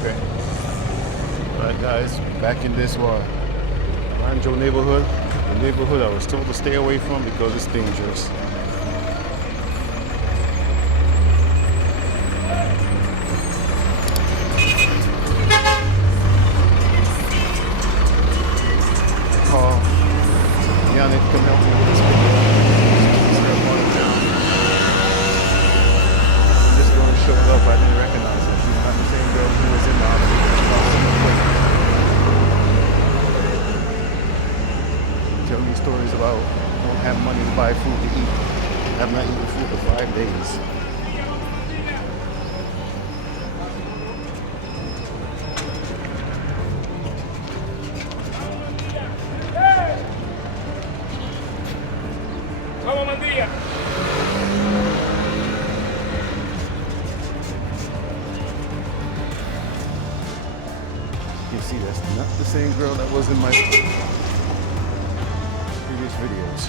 Okay. Alright guys, back in this Rancho neighborhood. The neighborhood I was told to stay away from because it's dangerous. Call Yannick, come help me with this video. I'm just going to show it up. I didn't recognize her. She's not the same girl who was in the other tell me stories about don't have money to buy food to eat. Have not eaten food for 5 days. You see, that's not the same girl that was in my previous videos.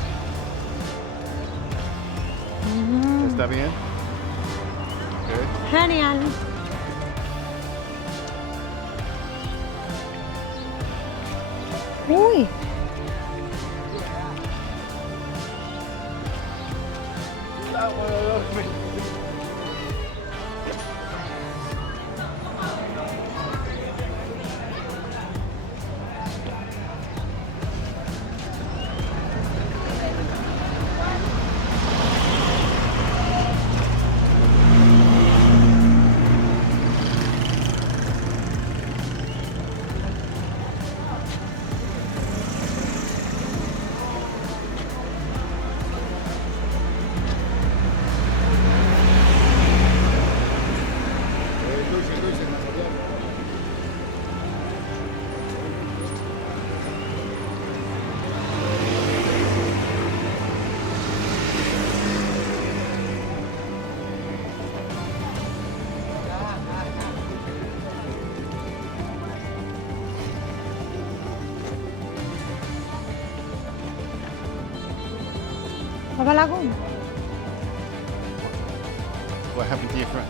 ¿Está bien? Okay. Genial. Uy. Apa lagu? What happened to your friend?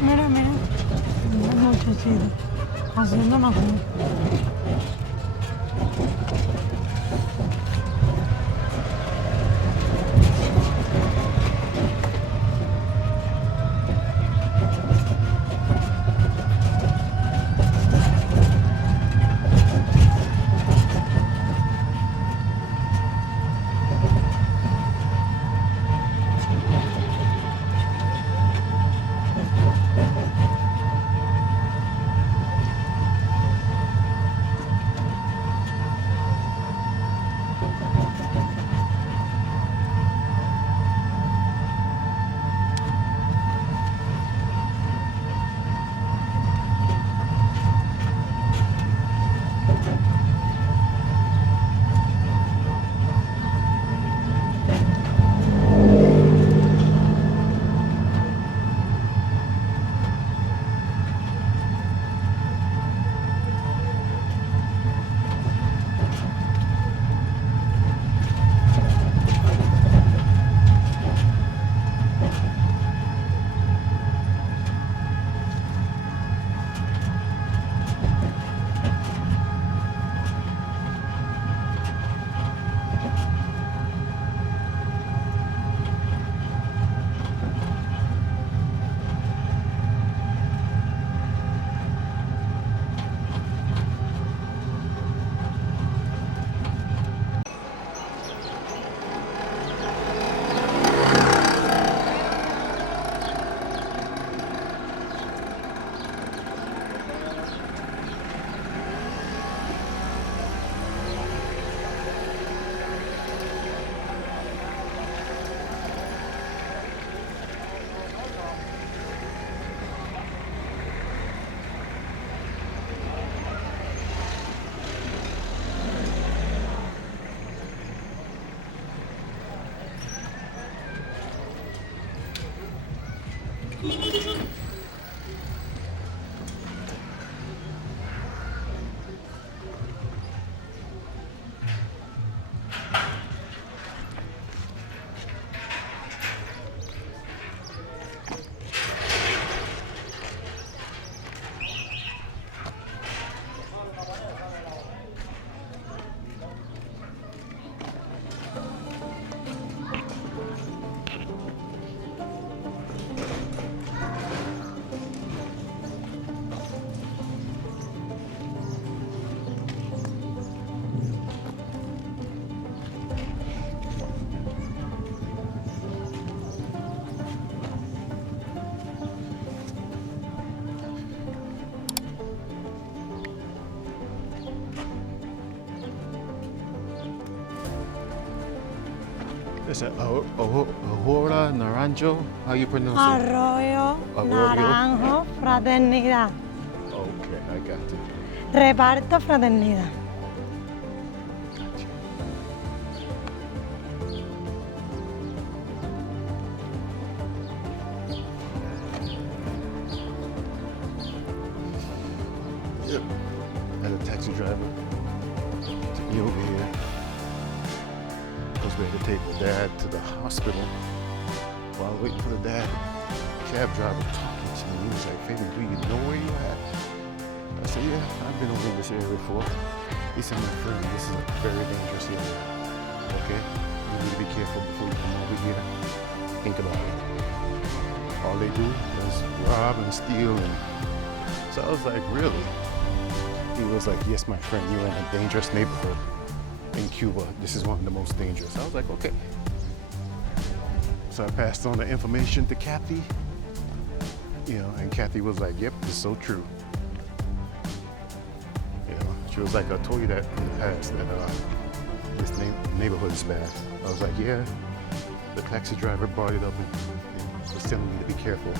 Mira, mira. Un muchachito haciendo macumba. It's a Ahora Naranjo. How you pronounce it? Arroyo Arroyo. Naranjo Fraternidad. Okay, I got it. Reparto Fraternidad. Yep. And a taxi driver to be over here because we had to take the dad to the hospital. While waiting for the dad, the cab driver talking to me. He was like, "Fabian, do you know where you at?" I said, "Yeah, I've been over in this area before." He said, "My friend, this is a very dangerous area. Okay, you need to be careful before you come over here. Think about it. All they do is rob and steal." And so I was like, "Really?" He was like, "Yes, my friend, you're in a dangerous neighborhood in Cuba. This is one of the most dangerous." I was like, "Okay." So I passed on the information to Kathy, and Kathy was like, "Yep, it's so true." She was like, "I told you that in the past that this neighborhood is bad." I was like, "Yeah." The taxi driver brought it up and was telling me to be careful.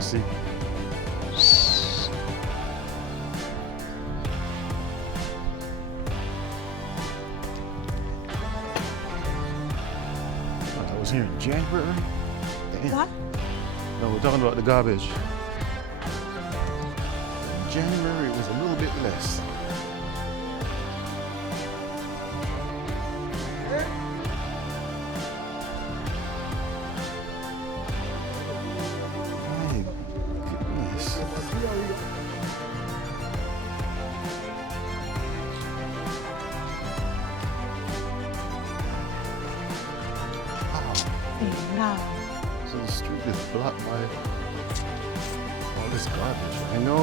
See? I was here in January. Damn. What? No, we're talking about the garbage. In January it was a little bit less. My goodness. Venga. So the street is blocked by all this garbage. I know